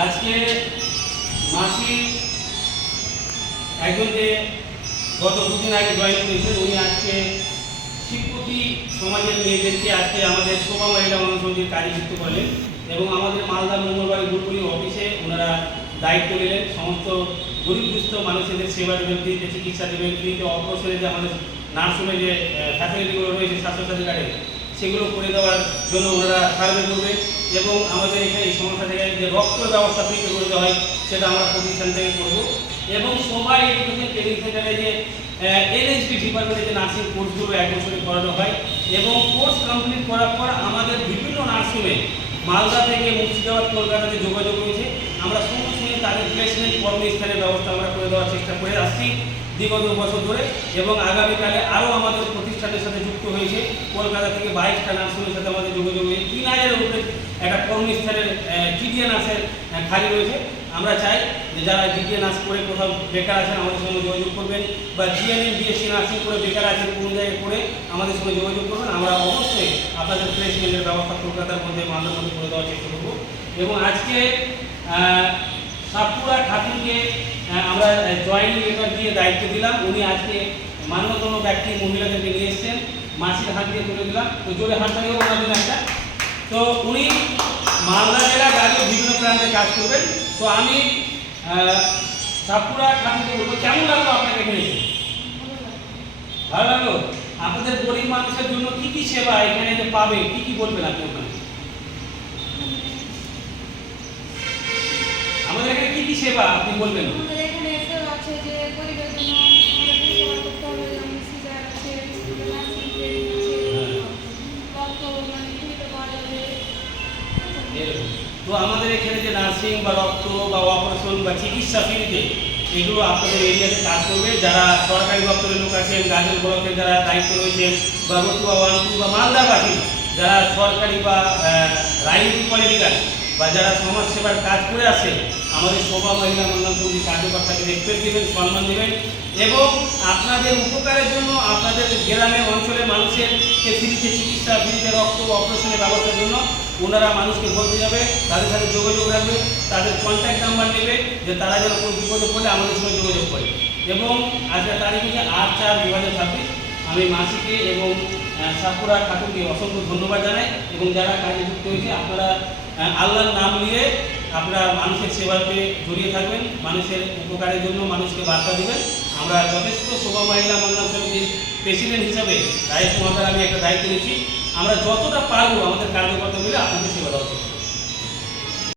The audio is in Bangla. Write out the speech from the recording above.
আজকে মাসি একজন যে গত দুদিন আগে জয়েন করেছেন, উনি আজকে শিবপতি সমাজের মেয়েদেরকে আজকে আমাদের শোভা মহিলা মনোসমিতির কাজে যুক্ত করলেন এবং আমাদের মালদা মঙ্গলবাড়ি গুরুপুরি অফিসে ওনারা দায়িত্ব নিলেন। সমস্ত গরিব দুস্থ মানুষদের সেবা দেবেন, ফ্রিতে চিকিৎসা দেবেন, ফ্রিতে অপারেশনে যে আমাদের নার্সিংয়ে যে ফ্যাসিলিটিগুলো রয়েছে স্বাস্থ্যসাথী কার্ডে সেগুলো করে দেওয়ার জন্য ওনারা সার্ভে করবেন এবং আমাদের এখানে এই সমস্যা থেকে যে রক্ত ব্যবস্থা ফ্রিতে করে দেওয়া হয় সেটা আমরা প্রতিষ্ঠান থেকে করব এবং সবাই এডুকেশন ট্রেনিং সেন্টারে যে এনএসপি ডিপার্টমেন্টে যে নার্সিং কোর্সগুলো 1 বছরে করানো হয় এবং কোর্স কমপ্লিট করার পর আমাদের বিভিন্ন নার্সিংয়ে মালদা থেকে মুর্শিদাবাদ কলকাতাতে যোগাযোগ রয়েছে। আমরা সঙ্গে সঙ্গে তাদের প্লেসমেন্ট কর্মস্থানের ব্যবস্থা আমরা করে দেওয়ার চেষ্টা করে আসছি বিগত বছর ধরে এবং আগামীকালে আরও আমাদের প্রতিষ্ঠানের সাথে যুক্ত হয়েছে। কলকাতা থেকে 22টা নার্সিংয়ের সাথে আমাদের যোগাযোগ হয়েছে। 3000-এর উপরে একটা কর্মস্থানের জিডিএ নার্সের খালি রয়েছে। আমরা চাই যে যারা জিডিএ নার্স করে কোথাও বেকার আছেন আমাদের সঙ্গে যোগাযোগ করবেন বা জিএনএম বিএসসি নার্সিং করে বেকার আছেন কোনো জায়গায় করে আমাদের সঙ্গে যোগাযোগ করবেন। আমরা অবশ্যই আপনাদের প্লেসমেন্টের ব্যবস্থা কলকাতার মধ্যে মালদার মধ্যে করে দেওয়ার চেষ্টা করব এবং আজকে সাপুরা খাতুনকে আমরা জয়েনিং লেটার দিয়ে দায়িত্ব দিলাম। উনি আজকে মান্যতম ব্যক্তি মহিলাদেরকে নিয়ে এসছেন, মাসির হাত দিয়ে তুলে দিলাম। তো জোরে হাত তালিও ওনাদের একটা। তো উনি মালদা জেলা গাড়িও বিভিন্ন প্রান্তে কাজ করবেন। তো আমি সাপুরা খাতুনকে বলবো, কেমন লাগলো আপনাকে এখানে এসে? ভালো লাগলো? আপনাদের গরিব মানুষের জন্য কি কি সেবা এখানে যে পাবে কি কি বলবেন আপনি? ওখানে আমাদের এখানে কি কি সেবা আপনি বলবেন? আমাদের এখানে সেবা আছে যে গরিবের জন্য আমাদের সেবা করতে হবে, যেমন সিজার আছে, নার্সিং ট্রেনিং আছে, রক্ত মানে ফ্রিতে পাওয়া যাবে। তো আমাদের এখানে যে নার্সিং বা রক্ত বা অপারেশন বা চিকিৎসা ফ্রিতে এগুলো আপনাদের এরিয়াতে কাজ করবে। যারা সরকারি দপ্তরের লোক আছেন, গাজল ব্লকের যারা দায়িত্ব রয়েছেন বা রতুয়া 1-2 বা মালদাবাসী যারা সরকারি বা রাজনীতি পলিটিক্যাল বা যারা সমাজ সেবার কাজ করে আসে, আমাদের শোভা মহিলা মন্ডল সমিতির কার্যকর্তাকে রেসপেক্ট দেবেন, সম্মান দেবেন এবং আপনাদের উপকারের জন্য আপনাদের গ্রামে অঞ্চলের মানুষের ফ্রিতে চিকিৎসা, ফ্রিতে রক্ত অপারেশনের ব্যবস্থার জন্য ওনারা মানুষকে বলতে যাবে, তাদের সাথে যোগাযোগ রাখবে, তাদের কন্ট্যাক্ট নাম্বার নেবে যে তারা যেন কোনো বিপদে পড়লে আমাদের সঙ্গে যোগাযোগ করে। এবং আজকের তারিখ হচ্ছে 8/4/2026। আমি মাসিকে এবং সাপুরা খাতুনকে অসংখ্য ধন্যবাদ জানাই এবং যারা কাজে যুক্ত হয়েছে আপনারা আল্লাহর নাম নিয়ে আপনারা মানুষের সেবাতে জড়িয়ে থাকবেন, মানুষের উপকারের জন্য মানুষকে বার্তা দেবেন। আমরা যথেষ্ট শোভা মহিলা মন্ডল সমিতির প্রেসিডেন্ট হিসাবে রায়েশ মহাতার আমি একটা দায়িত্ব নিচ্ছি। আমরা যতটা পারবো আমাদের কার্যকর্তা মিলে আপনাদের সেবা দেওয়া উচিত।